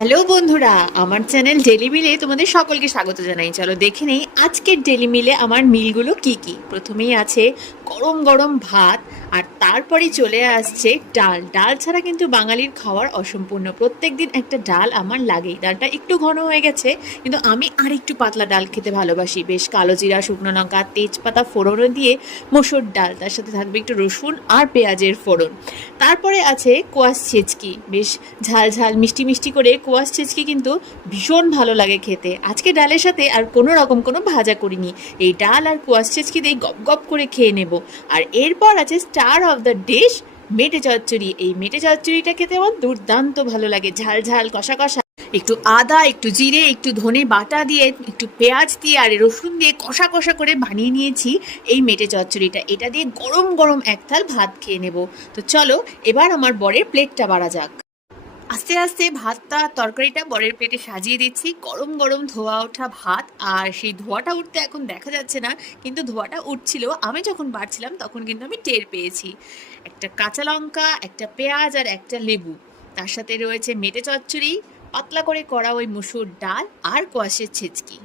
Hello বন্ধুরা, আমার channel daily মিলে তোমাদের সকলকে স্বাগত জানাই। চলো দেখে নেই আজকের ডেলি মিলে আমার মিলগুলো কি কি। প্রথমেই আছে গরম গরম ভাত, আর তারপরে চলে আসছে ডাল। ডাল ছাড়া কিন্তু বাঙালির খাওয়ার অসম্পূর্ণ। প্রত্যেক দিন একটা ডাল আমার লাগেই। ডালটা একটু ঘন হয়ে গেছে, কিন্তু আমি আর একটু পাতলা ডাল খেতে ভালোবাসি। বেশ কালো জিরা, শুকনো লঙ্কা, তেজপাতা ফোড়ন দিয়ে মসুর ডাল, তার সাথে থাকবে একটু রসুন আর পেঁয়াজের ফোড়ন। তারপরে আছে কোয়াশ ছেচকি, বেশ ঝাল ঝাল মিষ্টি মিষ্টি করে কোয়াশ ছেচকি কিন্তু ভীষণ ভালো লাগে খেতে। আজকে ডালের সাথে আর কোনো রকম কোনো ভাজা করিনি, এই ডাল আর কোয়াশ ছেচকি দিয়ে গপ গপ করে খেয়ে নেব। আর এরপর আছে স্টার অফ দ্য ডিশ, মেটে চচ্চড়ি। এই মেটে চচ্চড়িটা খেতে আমার দুর্দান্ত ভালো লাগে, ঝাল ঝাল কষা কষা, একটু আদা, একটু জিরে, একটু ধনে বাটা দিয়ে, একটু পেঁয়াজ দিয়ে আর রসুন দিয়ে কষা কষা করে বানিয়ে নিয়েছি এই মেটে চচ্চড়িটা। এটা দিয়ে গরম গরম এক থাল ভাত খেয়ে নেব। তো চলো এবার আমার বরের প্লেটটা বাড়া যাক। আস্তে আস্তে ভাতটা তরকারিটা বরের প্লেটে সাজিয়ে দিচ্ছি। গরম গরম ধোয়া ওঠা ভাত, আর সেই ধোয়াটা উঠতে এখন দেখা যাচ্ছে না, কিন্তু ধোয়াটা উঠছিল। আমি যখন বাড়ছিলাম তখন কিন্তু আমি টের পেয়েছি। একটা কাঁচা লঙ্কা, একটা পেঁয়াজ আর একটা লেবু, তার সাথে রয়েছে মেটে চচ্চড়ি, পাতলা করে করা ওই মুসুর ডাল আর কোয়াশের ছেচকি।